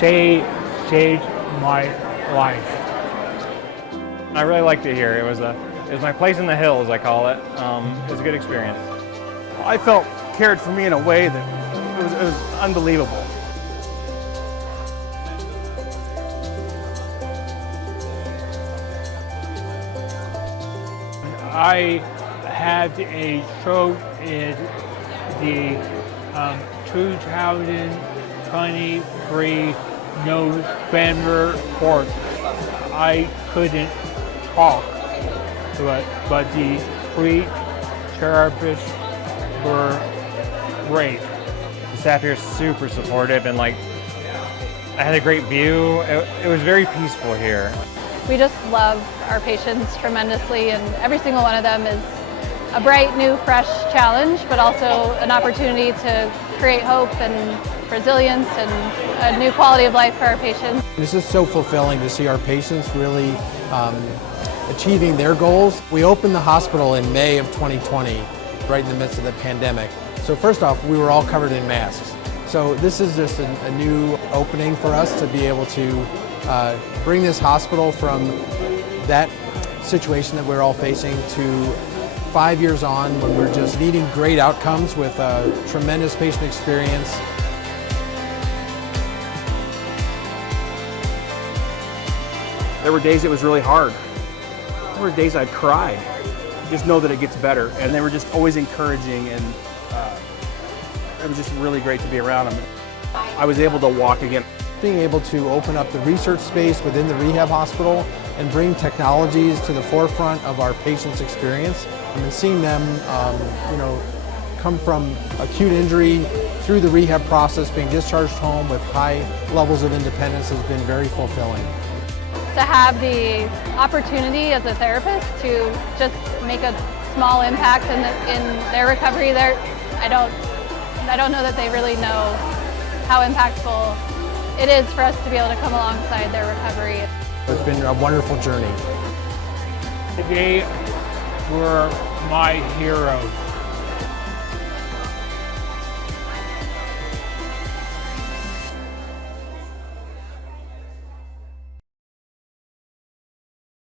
saved my life. I really liked it here. It was my place in the hills, I call it. It was a good experience. I felt cared for me in a way that it was unbelievable. I had a stroke in the 2023 November 4th. I couldn't talk, but the three therapists were great. The staff here is super supportive, and I had a great view. It was very peaceful here. We just love our patients tremendously, and every single one of them is a bright, new, fresh challenge, but also an opportunity to create hope and resilience and a new quality of life for our patients. It's just so fulfilling to see our patients really achieving their goals. We opened the hospital in May of 2020, right in the midst of the pandemic. So first off, we were all covered in masks. So this is just a new opening for us to be able to bring this hospital from that situation that we're all facing to 5 years on, when we're just needing great outcomes with a tremendous patient experience. There were days it was really hard. There were days I'd cried. Just know that it gets better. And they were just always encouraging, and it was just really great to be around them. I was able to walk again. Being able to open up the research space within the rehab hospital and bring technologies to the forefront of our patients' experience, and seeing them come from acute injury through the rehab process, being discharged home with high levels of independence, has been very fulfilling. To have the opportunity as a therapist to just make a small impact in their recovery, I don't know that they really know how impactful it is for us to be able to come alongside their recovery. It's been a wonderful journey. They were my heroes.